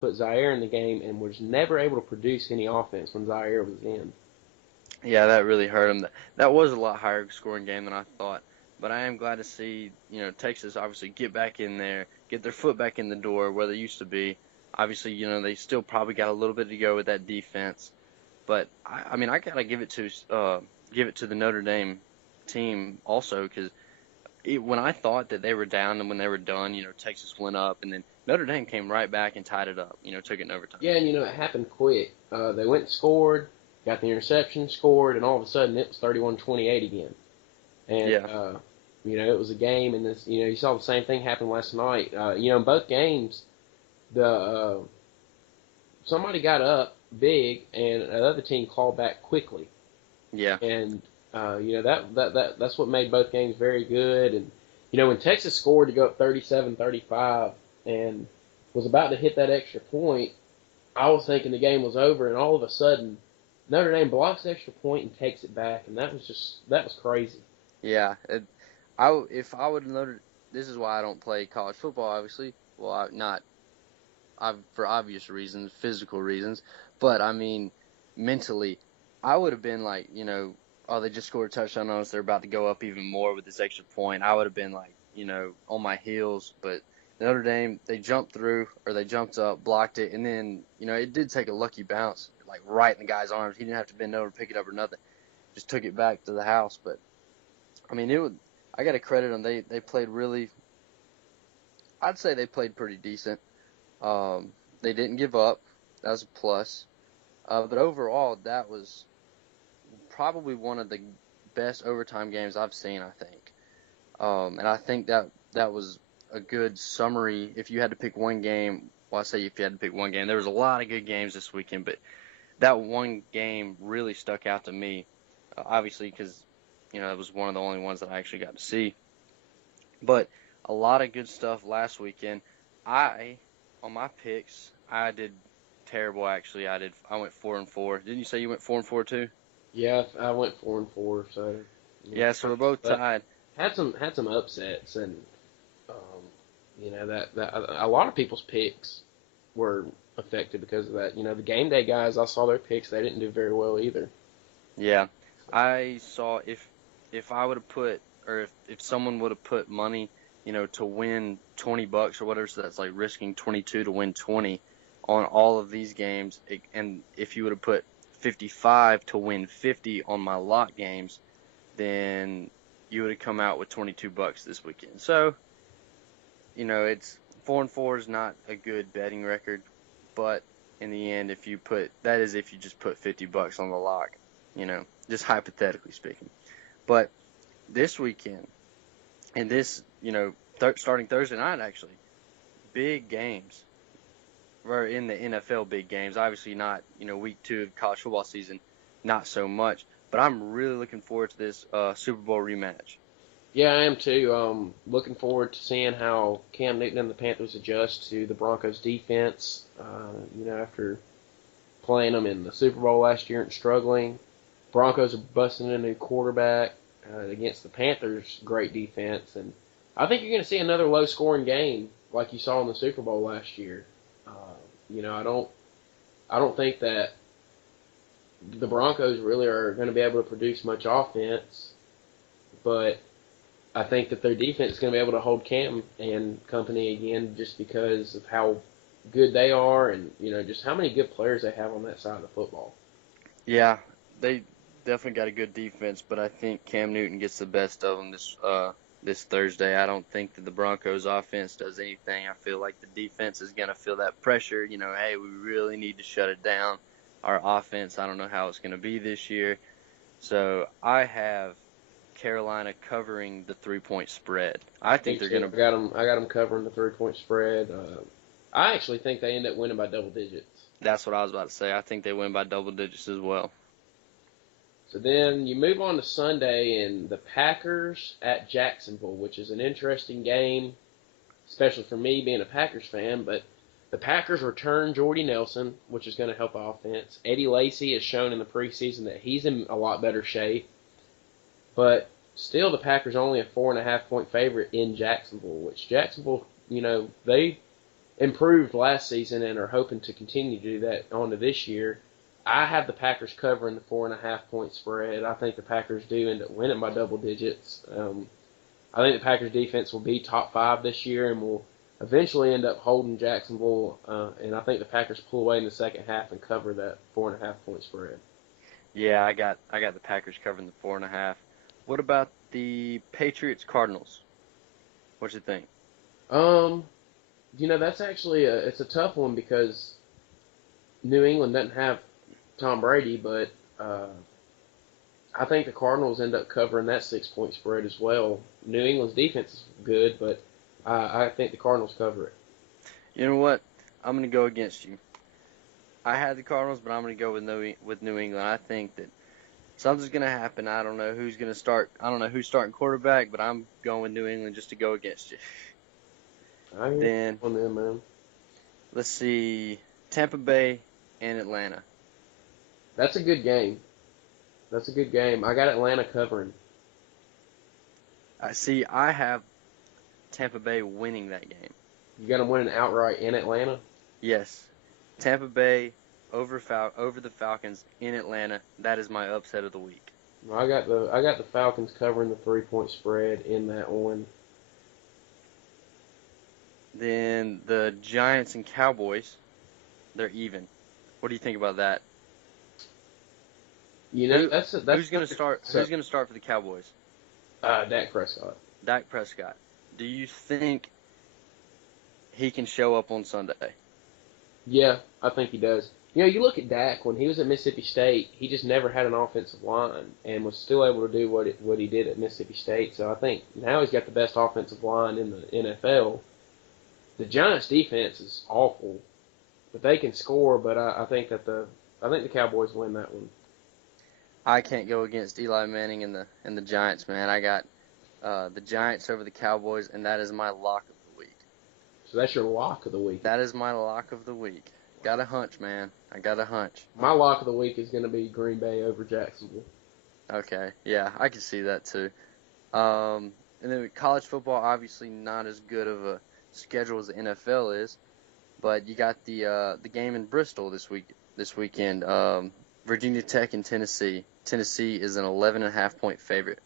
put Zaire in the game and was never able to produce any offense when Zaire was in. Yeah, that really hurt them. That was a lot higher scoring game than I thought. But I am glad to see, Texas obviously get back in there, get their foot back in the door where they used to be. Obviously, they still probably got a little bit to go with that defense. But I mean, I gotta give it to the Notre Dame team also because when I thought that they were down and when they were done, Texas went up and then Notre Dame came right back and tied it up. Took it in overtime. Yeah, and it happened quick. They went and scored, got the interception, scored, and all of a sudden it was 31-28 again. And Yeah, it was a game, and this, you saw the same thing happen last night. In both games, the somebody got up big, and another team clawed back quickly, yeah, and that's what made both games very good. And when Texas scored to go up 37-35 and was about to hit that extra point, I was thinking the game was over, and all of a sudden Notre Dame blocks the extra point and takes it back, and that was crazy. yeah. If I would have noted, this is why I don't play college football, obviously. Well, not for obvious reasons, physical reasons, but I mean, mentally, I would have been like, oh, they just scored a touchdown on us. They're about to go up even more with this extra point. I would have been like, on my heels. But Notre Dame, they jumped through or they jumped up, blocked it, and then, it did take a lucky bounce, like right in the guy's arms. He didn't have to bend over and pick it up or nothing. Just took it back to the house. But I mean, I got to credit them. They played really. I'd say they played pretty decent. They didn't give up. That was a plus. But overall, that was probably one of the best overtime games I've seen, I think. And I think that was a good summary. If you had to pick one game, well, I say if you had to pick one game, there was a lot of good games this weekend, but that one game really stuck out to me, obviously because, it was one of the only ones that I actually got to see. But a lot of good stuff last weekend. I on my picks, I did terrible actually. I went 4-4. Didn't you say you went 4-4 too? Yeah, I went 4-4, so Yeah, so we're both but tied. had some upsets, and um, that a lot of people's picks were affected because of that. The game day guys, I saw their picks; they didn't do very well either. Yeah. I saw if I would have put or if someone would have put money, to win $20 or whatever, so that's like risking 22 to win 20 on all of these games, and if you would have put 55 to win 50 on my lot games, then you would have come out with $22 this weekend. So, it's 4-4 is not a good betting record, but in the end, if you just put $50 on the lock, just hypothetically speaking. But this weekend, and this, starting Thursday night actually, big games. We're in the NFL big games. Obviously not, week 2 of college football season, not so much. But I'm really looking forward to this Super Bowl rematch. Yeah, I am too. Looking forward to seeing how Cam Newton and the Panthers adjust to the Broncos defense. After playing them in the Super Bowl last year and struggling, Broncos are busting a new quarterback against the Panthers' great defense, and I think you're going to see another low-scoring game like you saw in the Super Bowl last year. I don't think that the Broncos really are going to be able to produce much offense, but I think that their defense is going to be able to hold Cam and company again just because of how good they are and just how many good players they have on that side of the football. Yeah, they definitely got a good defense, but I think Cam Newton gets the best of them this Thursday. I don't think that the Broncos offense does anything. I feel like the defense is going to feel that pressure. Hey, we really need to shut it down. Our offense, I don't know how it's going to be this year. So I have Carolina covering the 3-point spread. I Me think they're going too. to. I got them covering the 3-point spread. I actually think they end up winning by double digits. That's what I was about to say. I think they win by double digits as well. So then you move on to Sunday and the Packers at Jacksonville, which is an interesting game, especially for me being a Packers fan. But the Packers return Jordy Nelson, which is going to help offense. Eddie Lacy has shown in the preseason that he's in a lot better shape. But still, the Packers are only a 4.5 point favorite in Jacksonville, which Jacksonville, they improved last season and are hoping to continue to do that onto this year. I have the Packers covering the 4.5 point spread. I think the Packers do end up winning by double digits. I think the Packers defense will be top 5 this year and will eventually end up holding Jacksonville. And I think the Packers pull away in the second half and cover that 4.5 point spread. Yeah, I got the Packers covering the 4.5. What about the Patriots Cardinals? What you think? That's actually it's a tough one because New England doesn't have Tom Brady, but I think the Cardinals end up covering that 6 point spread as well. New England's defense is good, but I think the Cardinals cover it. You know what? I'm going to go against you. I had the Cardinals, but I'm going to go with New England. I think that something's going to happen. I don't know who's going to start. I don't know who's starting quarterback, but I'm going with New England just to go against you. I hear Then on them, man. let's see, Tampa Bay and Atlanta. That's a good game. I got Atlanta covering. I have Tampa Bay winning that game. You got them winning outright in Atlanta? Yes, Tampa Bay over the Falcons in Atlanta. That is my upset of the week. I got the Falcons covering the 3 point spread in that one. Then the Giants and Cowboys, they're even. What do you think about that? That's who's going to start? Who's going to start for the Cowboys? Dak Prescott. Dak Prescott. Do you think he can show up on Sunday? Yeah, I think he does. You look at Dak when he was at Mississippi State. He just never had an offensive line and was still able to do what he did at Mississippi State. So I think now he's got the best offensive line in the NFL. The Giants' defense is awful, but they can score. But I think the Cowboys win that one. I can't go against Eli Manning and the Giants, man. I got the Giants over the Cowboys, and that is my lock of the week. So that's your lock of the week. That is my lock of the week. Got a hunch, man. I got a hunch. My lock of the week is going to be Green Bay over Jacksonville. Okay, yeah, I can see that too. And then college football, obviously not as good of a schedule as the NFL is, but you got the game in Bristol this weekend. Virginia Tech and Tennessee. Tennessee is an 11.5-point favorite.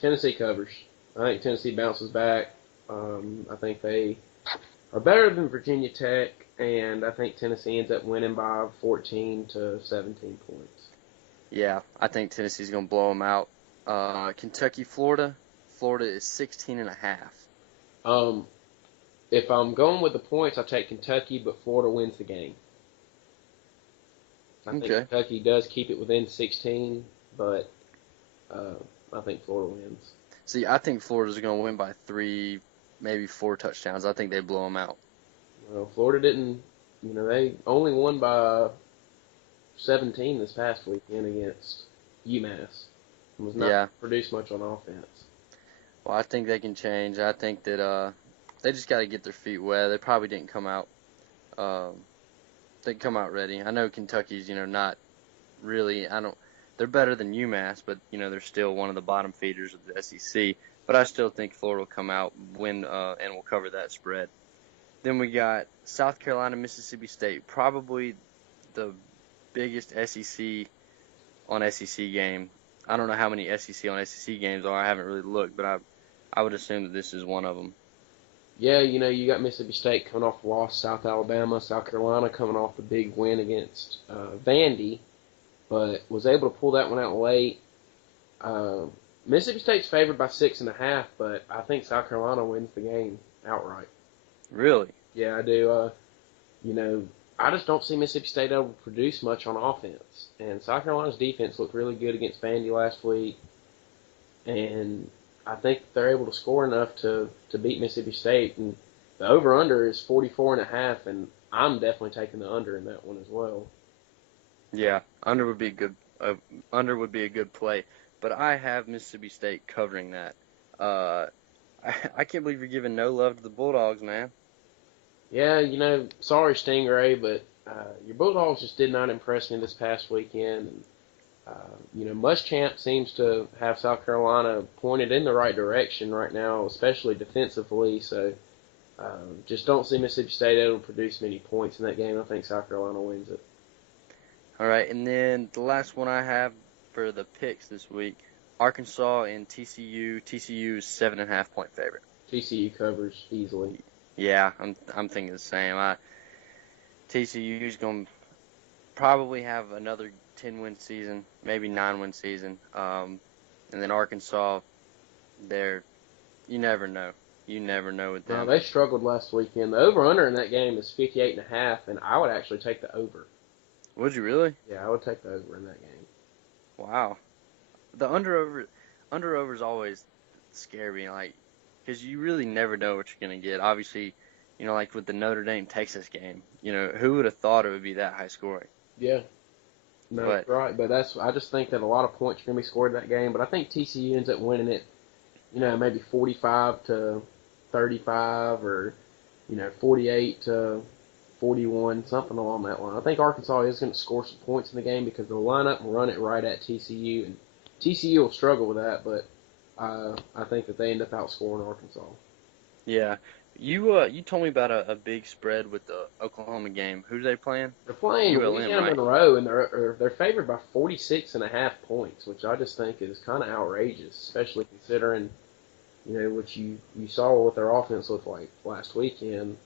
Tennessee covers. I think Tennessee bounces back. I think they are better than Virginia Tech, and I think Tennessee ends up winning by 14 to 17 points. Yeah, I think Tennessee's going to blow them out. Kentucky, Florida. Florida is 16.5. If I'm going with the points, I take Kentucky, but Florida wins the game. I think Kentucky does keep it within 16, but I think Florida wins. See, I think Florida's going to win by 3, maybe 4 touchdowns. I think they blow them out. Well, Florida didn't, they only won by 17 this past weekend against UMass. It was not produced much on offense. Well, I think they can change. I think that they just got to get their feet wet. They probably didn't come out. They come out ready. I know Kentucky's, not really. They're better than UMass, but they're still one of the bottom feeders of the SEC. But I still think Florida will come out, win, and will cover that spread. Then we got South Carolina, Mississippi State, probably the biggest SEC on SEC game. I don't know how many SEC on SEC games are. I haven't really looked, but I would assume that this is one of them. Yeah, you got Mississippi State coming off a loss to South Alabama, South Carolina coming off the big win against Vandy, but was able to pull that one out late. Mississippi State's favored by 6.5, but I think South Carolina wins the game outright. Really? Yeah, I do. I just don't see Mississippi State able to produce much on offense. And South Carolina's defense looked really good against Vandy last week. And I think they're able to score enough to beat Mississippi State. And the over-under is 44.5, and I'm definitely taking the under in that one as well. Yeah, under would be a good play. But I have Mississippi State covering that. I can't believe you're giving no love to the Bulldogs, man. Yeah, sorry, Stingray, but your Bulldogs just did not impress me this past weekend. And, Muschamp seems to have South Carolina pointed in the right direction right now, especially defensively. So Just don't see Mississippi State able to produce many points in that game. I think South Carolina wins it. All right, and then the last one I have for the picks this week, Arkansas and TCU. TCU is 7.5-point favorite. TCU covers easily. Yeah, I'm thinking the same. TCU is going to probably have another 10-win season, maybe 9-win season. And then Arkansas, you never know. You never know with them. No, they struggled last weekend. The over-under in that game is 58.5, and I would actually take the over. Would you really? Yeah, I would take the over in that game. Wow. The under-over is always scary, like, because you really never know what you're going to get. Obviously, like with the Notre Dame-Texas game, who would have thought it would be that high scoring? Yeah. No, But right. But I just think that a lot of points are going to be scored in that game. But I think TCU ends up winning it, maybe 45-35 or, 48-41, something along that line. I think Arkansas is going to score some points in the game because they'll line up and run it right at TCU. And TCU will struggle with that, but I think that they end up outscoring Arkansas. yeah, you told me about a big spread with the Oklahoma game. Who are they playing? They're playing ULM, Louisiana right? Monroe, and they're favored by 46.5 points, which I just think is kind of outrageous, especially considering what you saw what their offense looked like last weekend.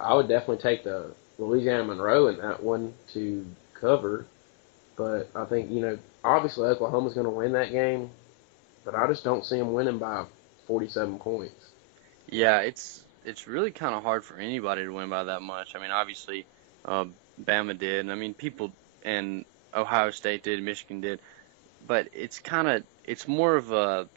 I would definitely take the Louisiana Monroe in that one to cover, but I think obviously Oklahoma's going to win that game, but I just don't see them winning by 47 points. Yeah, it's really kind of hard for anybody to win by that much. I mean, obviously, Bama did, and I mean, people and Ohio State did, Michigan did, but it's more of a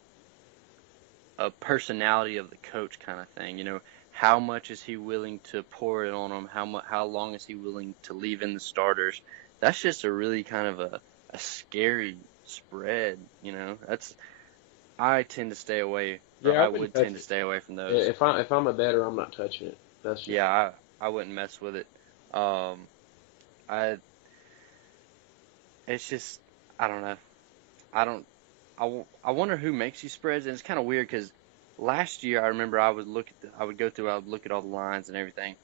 personality of the coach kind of thing. How much is he willing to pour it on them? How long is he willing to leave in the starters? That's just a really kind of a scary spread. I tend to stay away, or Yeah, I I wouldn't would touch tend to it. stay away from those. If I'm a bettor, I'm not touching it. That's just Yeah, I wouldn't mess with it. Um, I it's just I don't know. I don't. I wonder who makes these spreads, and it's kind of weird because last year I remember I would I would look at all the lines and everything,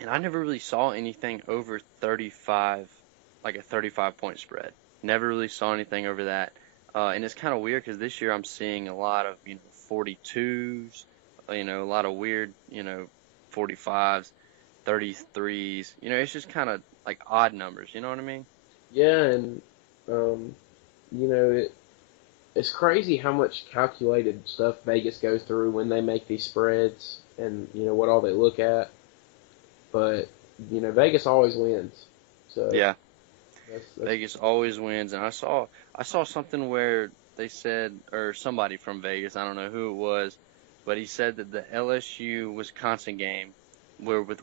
and I never really saw anything over 35, like a 35-point spread. Never really saw anything over that, and it's kind of weird because this year I'm seeing a lot of 42s, a lot of weird 45s, 33s. It's just kind of like odd numbers. You know what I mean? yeah, and um, it's crazy how much calculated stuff Vegas goes through when they make these spreads, and what all they look at. But Vegas always wins, so Yeah. that's Vegas always wins, and I saw something where they said, or somebody from Vegas, I don't know who it was, but he said that the LSU Wisconsin game, where with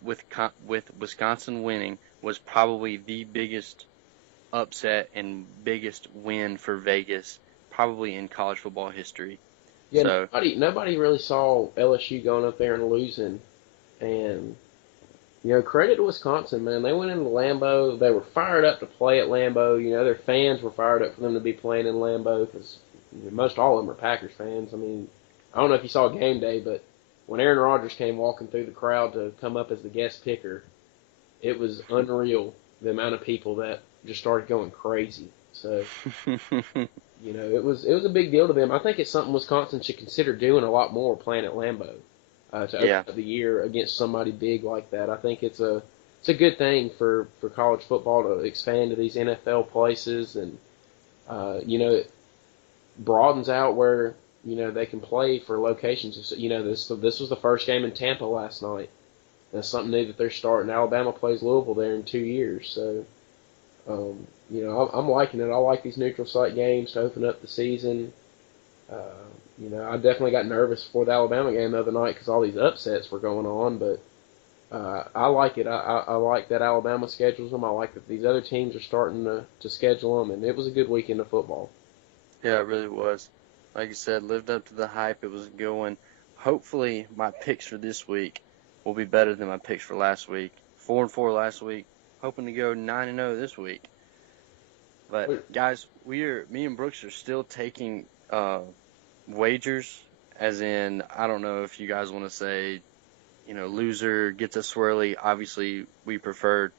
Wisconsin winning, was probably the biggest upset and biggest win for Vegas, probably in college football history. yeah. So Nobody really saw LSU going up there and losing, and credit to Wisconsin, man. They went into Lambeau. They were fired up to play at Lambeau. Their fans were fired up for them to be playing in Lambeau because most all of them are Packers fans. I mean, I don't know if you saw game day, but when Aaron Rodgers came walking through the crowd to come up as the guest picker, it was unreal the amount of people that just started going crazy. So, it was a big deal to them. I think it's something Wisconsin should consider doing a lot more, playing at Lambeau to open yeah, up the year against somebody big like that. I think it's a good thing for college football to expand to these NFL places, and it broadens out where they can play for locations. This was the first game in Tampa last night. That's something new that they're starting. Alabama plays Louisville there in 2 years, so I'm liking it. I like these neutral site games to open up the season. I definitely got nervous before the Alabama game the other night because all these upsets were going on, but I like it. I like that Alabama schedules them. I like that these other teams are starting to schedule them, and it was a good weekend of football. yeah, it really was. Like you said, lived up to the hype. It was going. Hopefully, my picks for this week will be better than my picks for last week. 4-4 last week. Hoping to go 9-0 this week. But guys, me and Brooks are still taking wagers, as in I don't know if you guys want to say loser gets a swirly. Obviously, we prefer